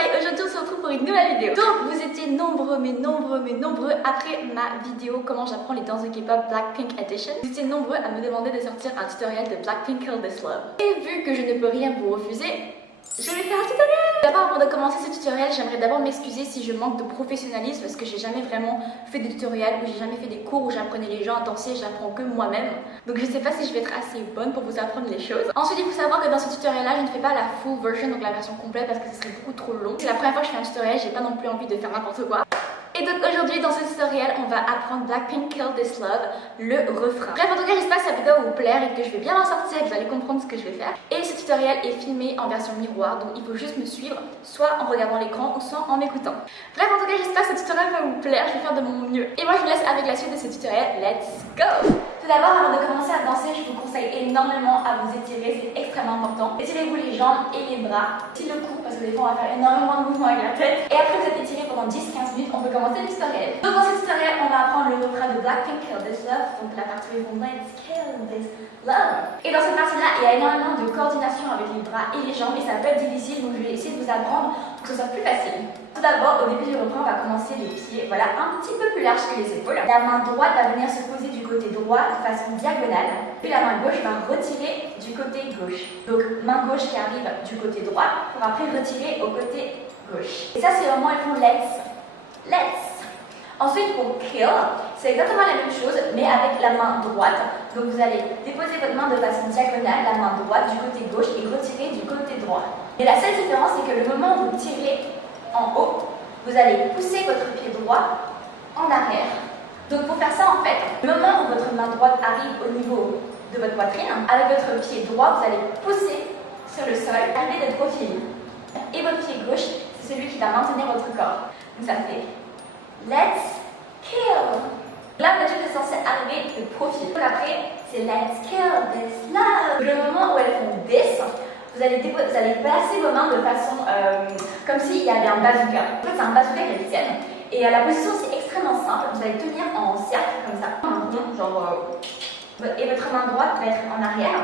et aujourd'hui on se retrouve pour une nouvelle vidéo. Donc vous étiez nombreux après ma vidéo comment j'apprends les danses de K-pop Blackpink Edition. Vous étiez nombreux à me demander de sortir un tutoriel de Blackpink Kill This Love. Et vu que je ne peux rien vous refuser, je vais faire un tutoriel. D'abord, avant de commencer ce tutoriel, j'aimerais d'abord m'excuser si je manque de professionnalisme parce que j'ai jamais vraiment fait de tutoriel ou j'ai jamais fait des cours où j'apprenais les gens à danser, j'apprends que moi-même. Donc je sais pas si je vais être assez bonne pour vous apprendre les choses. Ensuite, il faut savoir que dans ce tutoriel-là, je ne fais pas la full version, donc la version complète parce que ce serait beaucoup trop long. C'est la première fois que je fais un tutoriel, j'ai pas non plus envie de faire n'importe quoi. Et donc aujourd'hui dans ce tutoriel on va apprendre Blackpink Kill This Love, le refrain. Bref, en tout cas j'espère que cette vidéo va vous plaire et que je vais bien m'en sortir et que vous allez comprendre ce que je vais faire. Et ce tutoriel est filmé en version miroir, donc il faut juste me suivre soit en regardant l'écran ou soit en m'écoutant. Bref, en tout cas j'espère que ce tutoriel va vous plaire, je vais faire de mon mieux. Et moi je vous laisse avec la suite de ce tutoriel, let's go. Tout d'abord, avant de commencer à danser, je vous conseille énormément à vous étirer, c'est extrêmement important. Étirez-vous les jambes et les bras, aussi le cou parce que des fois on va faire énormément de mouvements avec la tête. Et après vous êtes étiré pendant 10-15 minutes, on peut commencer le tutoriel. Donc dans ce tutoriel, on va apprendre le refrain de Blackpink Kill This Love, donc la partie où ils vont Let's Kill This Love. Et dans cette partie-là, il y a énormément de coordination avec les bras et les jambes et ça peut être difficile, donc je vais essayer de vous apprendre pour que ce soit plus facile. Tout d'abord, au début du refrain, on va commencer les pieds, voilà, un petit peu plus large que les épaules. La main droite va venir se poser du côté droit de façon diagonale, puis la main gauche va retirer du côté gauche. Donc main gauche qui arrive du côté droit pour après retirer au côté gauche. Et ça, c'est vraiment ils font let's. Ensuite, pour kill, c'est exactement la même chose, mais avec la main droite. Donc vous allez déposer votre main de façon diagonale, la main droite du côté gauche et retirer du côté droit. Et la seule différence, c'est que le moment où vous tirez en haut, vous allez pousser votre pied droit en arrière. Donc pour faire ça, en fait, le moment où votre main droite arrive au niveau de votre poitrine, avec votre pied droit, vous allez pousser sur le sol, arriver de profil. Et votre pied gauche, c'est celui qui va maintenir votre corps. Donc ça fait let's kill. Là, vous êtes censé arriver de profil. Donc après, c'est let's kill this love. Le moment où elles font this, vous allez placer vos mains de façon comme s'il y avait un bazooka. En fait, c'est un bazooka qu'elles tiennent. Et la position, c'est extrêmement simple. Vous allez tenir en cercle comme ça, en rond, genre. Et votre main droite va être en arrière.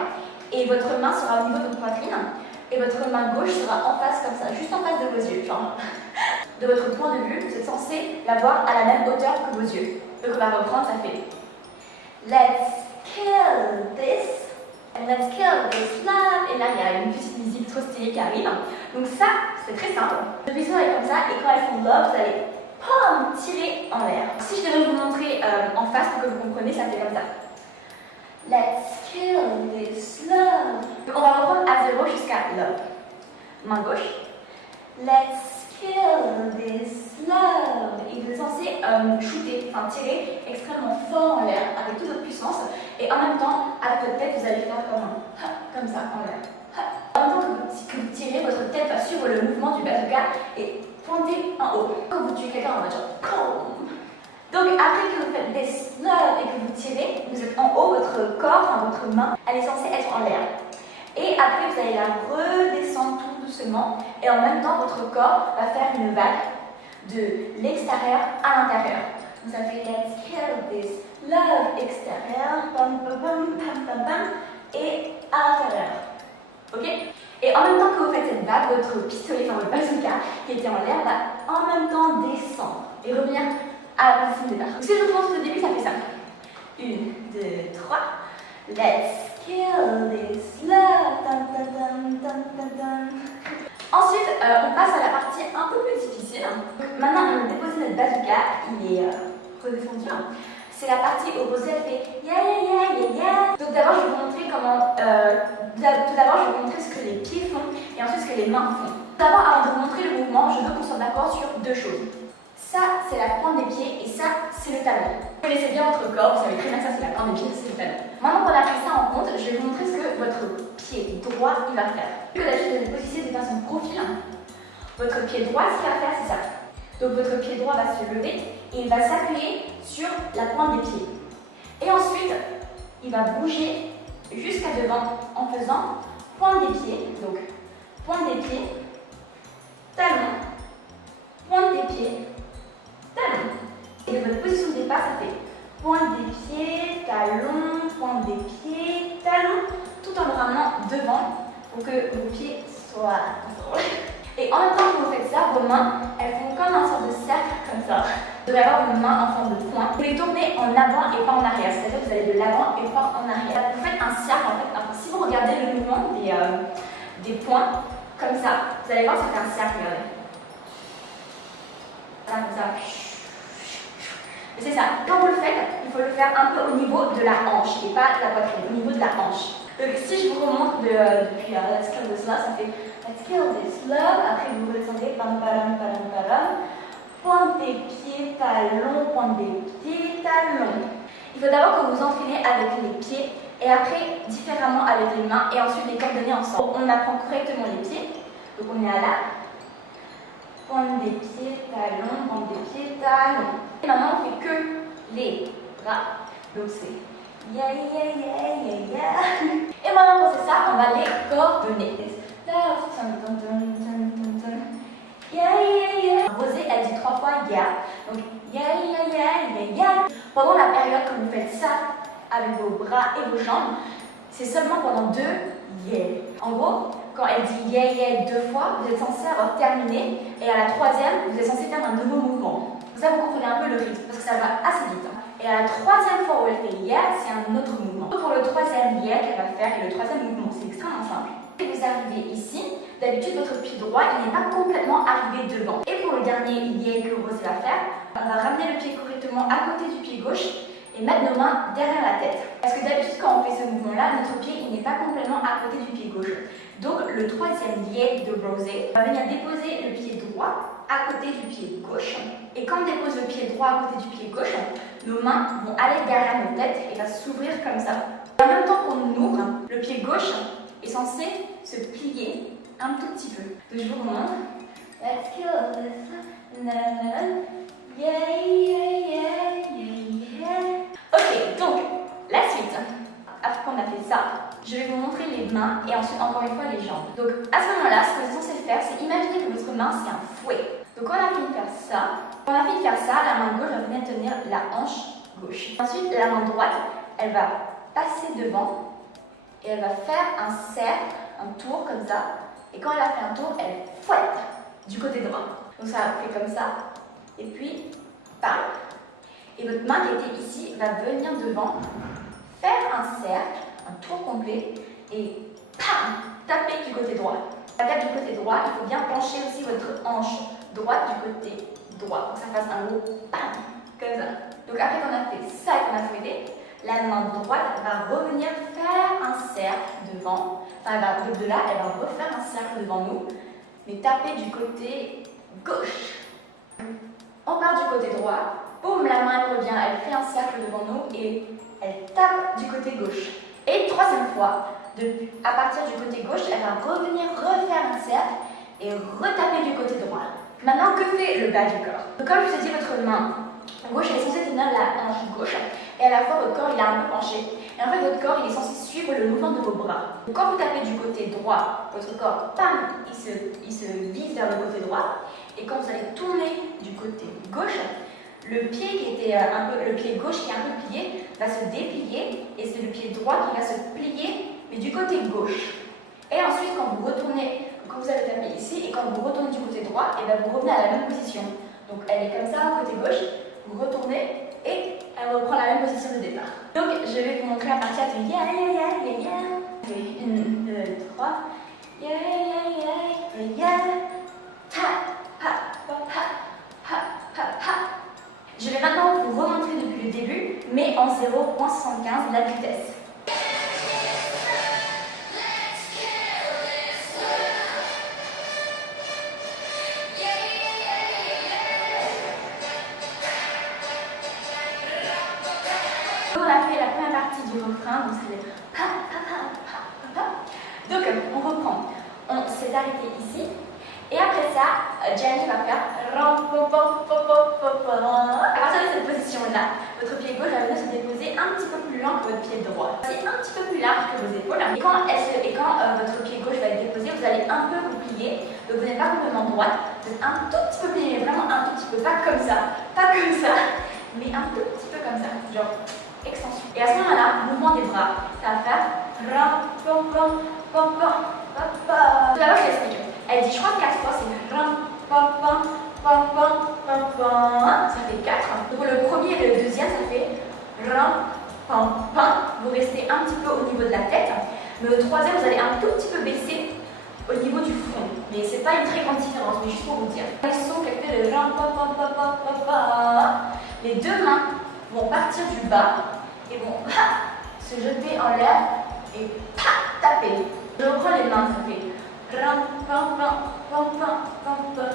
Et votre main sera au niveau de votre poitrine. Et votre main gauche sera en face comme ça, juste en face de vos yeux. Genre. De votre point de vue, vous êtes censé l'avoir à la même hauteur que vos yeux. Donc on va reprendre, ça fait let's kill this and let's kill this love. Et là il y a une petite musique trop stylée qui arrive. Donc ça, c'est très simple. Le position est comme ça et quand elles font love, vous allez tirer en l'air. Si je devais vous montrer en face pour que vous compreniez, ça fait comme ça. Let's kill this love. Donc on va reprendre à 0 jusqu'à love. Main gauche. Let's kill this love. Et vous êtes censé shooter, enfin tirer extrêmement fort en l'air avec toute votre puissance. Et en même temps, avec votre tête, vous allez faire comme ça en l'air. En même temps que vous tirez, votre tête va suivre le mouvement du bazooka et pointer en haut. Quand vous tuez quelqu'un, on va dire boom. Donc après que vous faites this love et que vous tirez, vous êtes en haut, votre corps, enfin votre main, elle est censée être en l'air. Et après, vous allez la redescendre tout doucement. Et en même temps, votre corps va faire une vague de l'extérieur à l'intérieur. Donc ça fait let's kill this love extérieur, pam pam pam pam pam pam, et à l'intérieur. Ok? Et en même temps que vous faites cette vague, votre pistolet, enfin votre bazooka qui était en l'air, va en même temps descendre et revenir à la position de départ. Donc si je recommence au début, ça fait ça. 1, 2, 3. Let's kill this love. Dun, dun, dun, dun, dun, dun. Ensuite, on passe à la partie un peu plus difficile. Donc, maintenant, on a déposé notre bazooka, il est redescendu. C'est la partie opposée, elle fait yeah yeah yeah yeah yeah. Donc d'abord, je vais vous montrer comment. Tout d'abord, je vais vous montrer ce que les pieds font et ensuite ce que les mains font. Tout d'abord, avant de vous montrer le mouvement, je veux qu'on soit d'accord sur deux choses. Ça, c'est la pointe des pieds et ça, c'est le talon. Vous connaissez bien votre corps, vous savez très bien que ça, c'est la pointe des pieds, c'est le talon. Maintenant qu'on a pris ça en compte, je vais vous montrer ce que votre pied droit il va faire. Vu que d'habitude, vous êtes positionné de façon profil, votre pied droit, ce qu'il va faire, c'est ça. Donc votre pied droit va se lever et il va s'appuyer sur la pointe des pieds. Et ensuite, il va bouger jusqu'à devant en faisant pointe des pieds. Donc, pointe des pieds, talon, pointe des pieds, talon. Et de votre position de départ, ça fait pointe des pieds, talon, pointe des pieds, talon, tout en le ramenant devant pour que vos pieds soient ensemble. Et en même temps que vous faites ça, vos mains, elles font comme un sorte de cercle comme ça. Vous devez avoir vos mains en forme de poing. Vous les tournez en avant et pas en arrière, c'est-à-dire que vous allez de l'avant et pas en arrière. Vous faites un cercle en fait. Alors, si vous regardez le mouvement des poings, comme ça, vous allez voir ça fait un cercle. Regardez. Comme ça. Et c'est ça. Quand vous le faites, il faut le faire un peu au niveau de la hanche et pas de la poitrine, au niveau de la hanche. Donc si je vous remonte depuis Let's Kill This Love, ça fait Let's Kill This Love. Après vous redescendez, pam pam pam pam. Pointe des pieds, talons, pointe des pieds, talons. Il faut d'abord que vous entraînez avec les pieds et après différemment avec les mains et ensuite les coordonner ensemble. On apprend correctement les pieds. Donc on est à la pointe des pieds, talons, pointe des pieds, talons. Et maintenant on fait que les bras. Donc c'est yeah yeah yeah yeah yeah. Et maintenant quand c'est ça, on va les coordonner. Yeah, yeah, yeah. Rosée, elle dit 3 fois yeah. Donc, yeah, yeah, yeah, yeah, yeah. Pendant la période que vous faites ça avec vos bras et vos jambes, c'est seulement pendant 2 yeah. En gros, quand elle dit yeah, yeah 2 fois, vous êtes censé avoir terminé et à la 3e, vous êtes censé faire un nouveau mouvement. Ça, vous comprenez un peu le rythme parce que ça va assez vite. Et à la 3e fois où elle fait yeah, c'est un autre mouvement. Pour le 3e yeah qu'elle va faire et le 3e mouvement, c'est extrêmement simple. Et vous arrivez ici, d'habitude votre pied droit il n'est pas complètement arrivé devant. Et pour le dernier yeah que Rosée va faire, on va ramener le pied correctement à côté du pied gauche et mettre nos mains derrière la tête. Parce que d'habitude quand on fait ce mouvement-là, notre pied il n'est pas complètement à côté du pied gauche. Donc le 3e yeah de Rosée va venir déposer le pied droit à côté du pied gauche. Et quand on dépose le pied droit à côté du pied gauche, nos mains vont aller derrière nos têtes et va s'ouvrir comme ça. En même temps qu'on ouvre, le pied gauche est censé se plier un tout petit peu. Donc je vous remonte. Let's kill this. Yeah, yeah, yeah, yeah, yeah. Ok, donc la suite. Après qu'on a fait ça, je vais vous montrer les mains et ensuite encore une fois les jambes. Donc à ce moment-là, ce que vous êtes censé faire, c'est imaginer que votre main c'est un fouet. Donc quand on a fini de faire ça, la main gauche va venir tenir la hanche gauche. Ensuite, la main droite, elle va passer devant et elle va faire un cercle, un tour comme ça. Et quand elle a fait un tour, elle fouette du côté droit. Donc ça fait comme ça. Et puis, bam. Et votre main qui était ici va venir devant, faire un cercle, un tour complet et pam, taper du côté droit. La tête du côté droit, il faut bien pencher aussi votre hanche droite du côté droit. Donc ça fasse un gros pam, comme ça. Donc après qu'on a fait ça et qu'on a fouetté, la main droite va revenir faire un cercle devant. Enfin, de là, elle va refaire un cercle devant nous, mais taper du côté gauche. On part du côté droit, boum, la main elle revient, elle fait un cercle devant nous et elle tape du côté gauche. Et 3e fois, à partir du côté gauche, elle va revenir refaire un cercle et retaper du côté droit. Maintenant, que fait le bas du corps? Donc, comme je vous ai dit, votre main gauche elle est censée tenir la hanche gauche et à la fois votre corps il est un peu penché. Et en fait, votre corps il est censé suivre le mouvement de vos bras. Donc, quand vous tapez du côté droit, votre corps, pam, il se vise vers le côté droit. Et quand vous allez tourner du côté gauche, le pied qui était le pied gauche qui est un peu plié va se déplier et c'est le pied droit qui va se plier mais du côté gauche. Et ensuite, quand vous retournez, quand vous avez tapé ici et quand vous retournez du côté droit, et bien vous revenez à la même position. Donc elle est comme ça côté gauche, vous retournez et elle reprend la même position de départ. Donc je vais vous montrer à partir de yeah yeah yeah yeah yeah. 1, 2, 3. Yeah yeah yeah yeah yeah. Ta pa pa pa pa pa pa. Je vais maintenant vous remontrer depuis le début, mais en 0.75 la vitesse. On a fait la première partie du refrain, donc c'est le pa pa pa pa pa pa. Donc on reprend. On s'est arrêté ici. Et après ça, Jenny va faire ram po po po po po po. À partir de cette position-là, votre pied gauche va venir se déposer un petit peu plus lent que votre pied droit. C'est un petit peu plus large que vos épaules. Et quand votre pied gauche va être déposé, vous allez un peu vous plier. Donc vous n'êtes pas complètement droite, vous êtes un tout petit peu plié, mais vraiment un tout petit peu, pas comme ça, mais un tout petit peu comme ça, genre extension. Et à ce moment-là, mouvement des bras, ça va faire ram po po po po po po. Tout d'abord, je l'explique. Elle dit, je crois 4 fois, c'est ram, pam, pam, pam, pam, pam, pam. Ça fait 4. Donc le premier et le deuxième, ça fait ram, pam, pam. Vous restez un petit peu au niveau de la tête. Mais au troisième, vous allez un tout petit peu baisser au niveau du front. Mais c'est pas une très grande différence, mais juste pour vous dire. Les sons qu'elle fait le ram, pam, pam, pam, pam, pam, pam. Les deux mains vont partir du bas et vont se jeter en l'air et taper. Je reprends les mains, ça fait ram, pam, pam, pam, pam, pam, pam.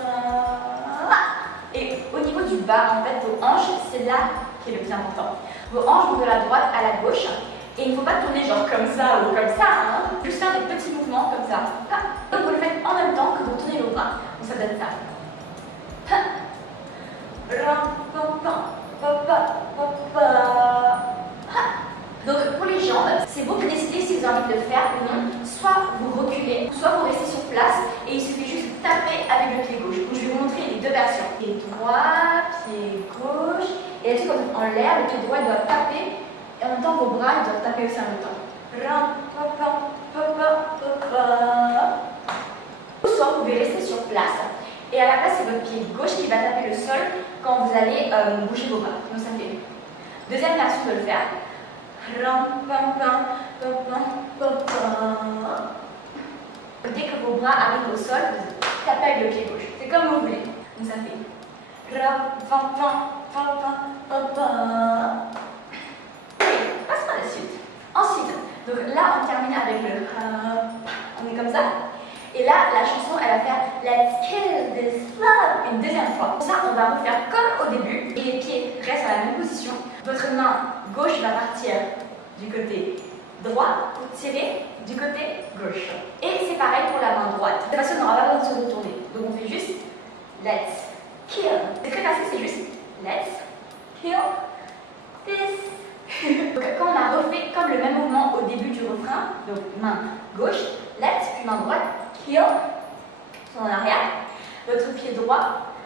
Et au niveau du bas, en fait, vos hanches, c'est là qui est le plus important. Vos hanches vont de la droite à la gauche. Et il ne faut pas tourner genre comme ça ou comme ça, hein. Juste faire des petits mouvements comme ça. Donc vous le faites en même temps que vous tournez vos bras. Donc ça donne ça. Donc pour les jambes, c'est vous qui décidez si vous avez envie de le faire ou non. Soit vous reculez, soit vous restez sur place et il suffit juste de taper avec le pied gauche. Donc je vais vous montrer les deux versions. Pied droit, pied gauche. Et là-dessus, quand en l'air, le pied droit doit taper. Et en même temps, vos bras ils doivent taper aussi en même temps. Ou soit vous pouvez rester sur place. Et à la place, c'est votre pied gauche qui va taper le sol quand vous allez bouger vos bras. Donc ça fait. Deuxième version de le faire. Dès que vos bras arrivent au sol, vous tapez avec le pied gauche. C'est comme vous voulez. Donc ça fait. Passons à la suite. Ensuite, donc là on termine avec le on est comme ça. Et là la chanson elle va faire Let's kill this love une deuxième fois. Pour ça on va refaire comme au début et les pieds restent à la même position. Votre main gauche va partir du côté droit pour tirer du côté gauche. Et c'est pareil pour la main droite. De toute façon on n'aura pas besoin de se retourner. Donc on fait juste Let's kill. C'est très facile, c'est juste Let's kill this. Donc quand on a refait comme le même mouvement au début du refrain, donc main gauche, let's, puis main droite, kill, en arrière, votre pied droit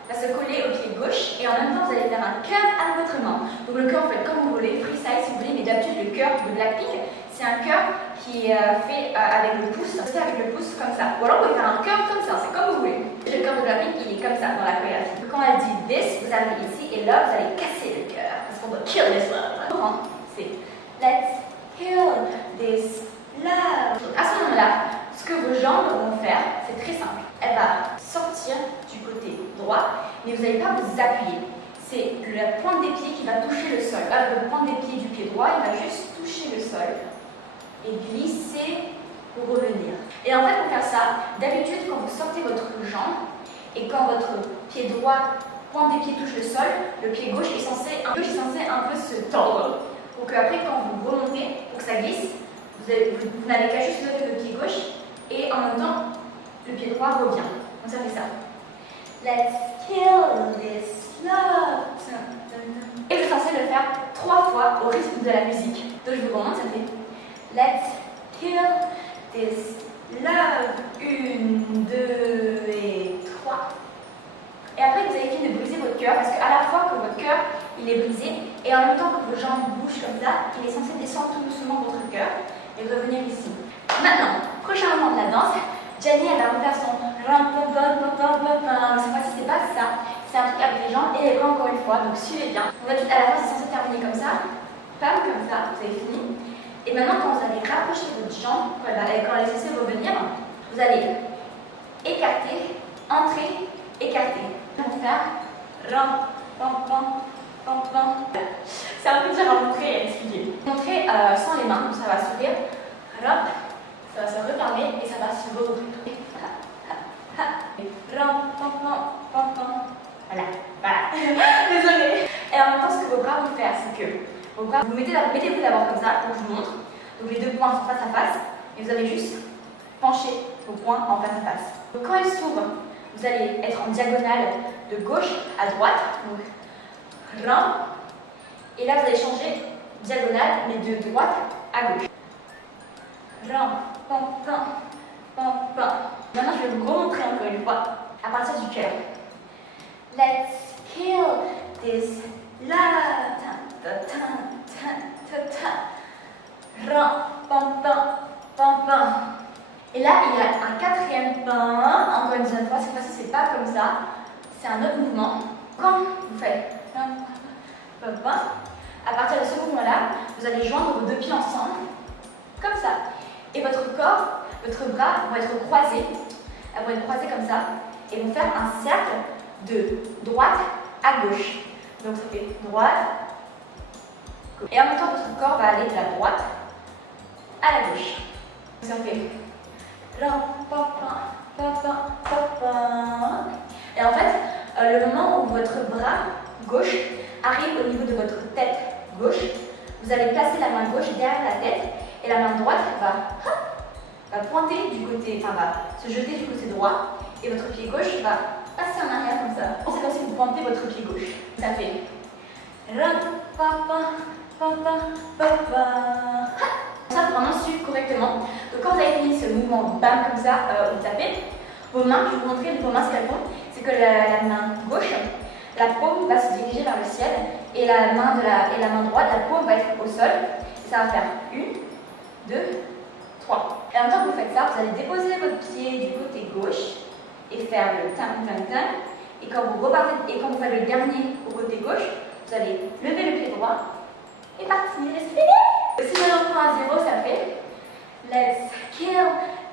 va se coller au pied gauche et en même temps vous allez faire un cœur à votre main. Donc le cœur vous faites comme vous voulez, freestyle si vous voulez, mais d'habitude le cœur de Blackpink c'est un cœur qui est fait avec le pouce, c'est avec le pouce comme ça. Ou alors vous pouvez faire un cœur comme ça, c'est comme vous voulez. Le cœur de Blackpink il est comme ça dans la chorégraphie. Donc quand elle dit this, vous arrivez ici et là vous allez casser le cœur parce qu'on doit kill this love. C'est Let's kill this love. À ce moment-là, ce que vos jambes vont faire, c'est très simple. Elle va sortir du côté droit, mais vous n'allez pas vous appuyer. C'est la pointe des pieds qui va toucher le sol. Là, le pointe des pieds du pied droit, il va juste toucher le sol et glisser pour revenir. Et en fait, pour faire ça, d'habitude, quand vous sortez votre jambe et quand votre pied droit, pointe des pieds touche le sol, le pied gauche est censé un peu se tordre. Pour qu'après, quand vous remontez, pour que ça glisse, vous n'avez qu'à juste lever le pied gauche et en même temps, le pied droit revient. Donc ça fait ça. Let's kill this love. Et je suis censée le faire 3 fois au rythme de la musique. Donc je vous remonte, ça fait Let's kill this love. 1, 2 et 3. Et après, vous avez fini de briser votre cœur parce qu'à la fois que votre cœur il est brisé et en même temps que vos jambes bougent comme ça, il est censé descendre tout doucement votre cœur et revenir ici. Maintenant, prochain moment de la danse, Jennie elle va refaire son cette fois-ci c'est pas ça, c'est un truc avec les jambes et les bras encore une fois, donc suivez bien. On va tout à la fin c'est censé terminer comme ça, pam comme ça, vous avez fini. Et maintenant quand vous allez rapprocher votre jambe, quand elle est censée revenir, vous allez écarter, entrer, écarter. On va faire c'est un peu dur à montrer et à expliquer. Montrer sans les mains, donc ça va s'ouvrir, ça va se refermer et ça va se rouvrir. Voilà. Désolée. Et en même temps, ce que vos bras vont faire, c'est que vos bras, mettez-vous d'abord comme ça, donc je vous montre. Donc les deux poings sont face à face et vous allez juste pencher vos poings en face à face. Donc quand ils s'ouvrent, vous allez être en diagonale de gauche à droite. Donc, et là, vous allez changer diagonale, mais de droite à gauche. Maintenant, je vais vous remontrer encore une fois à partir du cœur. Let's kill this love. Et là, il y a un quatrième pas. Encore une deuxième fois, cette fois-ci, c'est pas comme ça. C'est un autre mouvement. Quand vous faites à partir de ce mouvement-là, vous allez joindre vos deux pieds ensemble, comme ça. Et votre corps, votre bras vont être croisés. Elles vont être croisées comme ça. Et vont faire un cercle de droite à gauche. Donc ça fait droite, gauche. Et en même temps, votre corps va aller de la droite à la gauche. Donc ça fait. Et en fait, le moment où votre bras gauche arrive au niveau de votre tête gauche, vous allez placer la main gauche derrière la tête et la main droite va pointer du côté, enfin va se jeter du côté droit et votre pied gauche va passer en arrière comme ça. C'est comme si vous pointez votre pied gauche. Ça fait ça, faut vraiment suivre correctement. Donc quand vous avez fini ce mouvement bam comme ça, vous tapez, vos mains, je vais vous montrer vos mains ce qu'elles font. C'est que la main gauche, la paume va se diriger vers le ciel et la main droite, la paume va être au sol. Et ça va faire 1, 2, 3. Et en même temps que vous faites ça, vous allez déposer votre pied du côté gauche et faire le tam tam tam. Et quand vous repartez, et quand vous faites le dernier au côté gauche, vous allez lever le pied droit et partir. C'est fini! Si je reprends à 0, ça fait Let's kill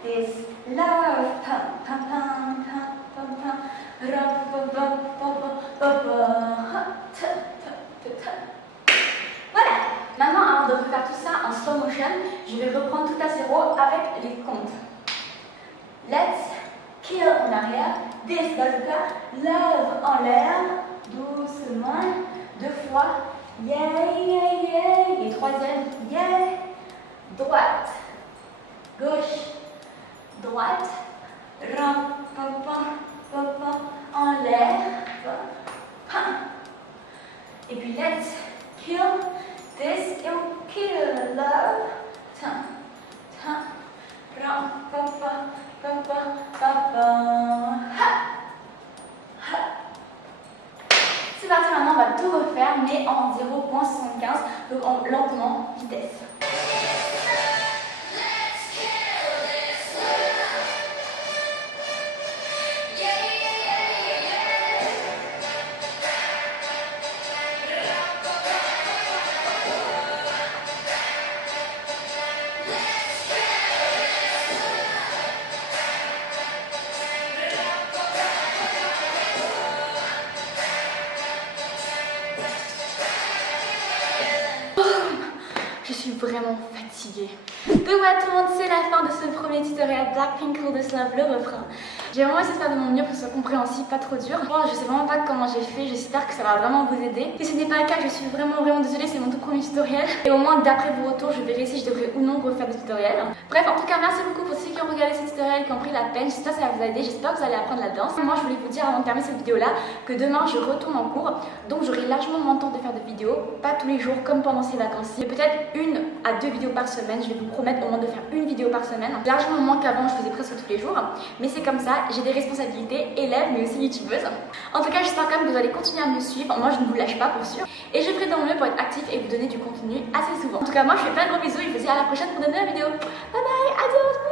this love. Voilà. Maintenant, avant de refaire tout ça en slow motion, je vais reprendre tout à 0 avec les comptes. Let's kill en arrière, this bazooka, love en l'air, doucement, 2 fois. Yeah, yeah, yeah. Et troisième, yeah. Droite, gauche, droite, ram, pam, pam, pam, pam, en l'air. Et puis, let's kill this et on kill love. Ram, pam, pam, pam, pam, pam, pam. C'est parti, maintenant on va tout refaire, mais en 0.75, donc en lentement, vitesse. Je suis vraiment fatiguée. Donc voilà tout le monde, c'est la fin de ce premier tutoriel Blackpink Cool This Love, le refrain. J'ai vraiment essayé de faire de mon mieux pour que ce soit compréhensible, pas trop dur. Bon, je sais vraiment pas comment j'ai fait, j'espère que ça va vraiment vous aider. Si ce n'est pas le cas, je suis vraiment désolée, c'est mon tout premier tutoriel. Et au moins d'après vos retours, je verrai si je devrais ou non refaire des tutoriels. Bref, en tout cas, merci beaucoup pour ceux qui ont regardé ce tutoriel, qui ont pris la peine. J'espère que ça va vous aider, j'espère que vous allez apprendre la danse. Moi, je voulais vous dire avant de terminer cette vidéo là que demain je retourne en cours, donc j'aurai largement moins de temps de faire de vidéos, pas tous les jours comme pendant ces vacances-ci, mais peut-être 1 à 2 vidéos par semaine. Je vais vous promettre au moins de faire 1 vidéo par semaine, largement moins qu'avant, je faisais presque tous les jours, mais c'est comme ça, j'ai des responsabilités, élève mais aussi youtubeuse. En tout cas, j'espère quand même que vous allez continuer à me suivre, moi je ne vous lâche pas pour sûr, et je ferai de mon mieux pour être actif et vous donner du contenu assez souvent. En tout cas, moi je vous fais plein de gros bisous et je vous dis à la prochaine pour de nouvelles vidéos. Bye bye, adios.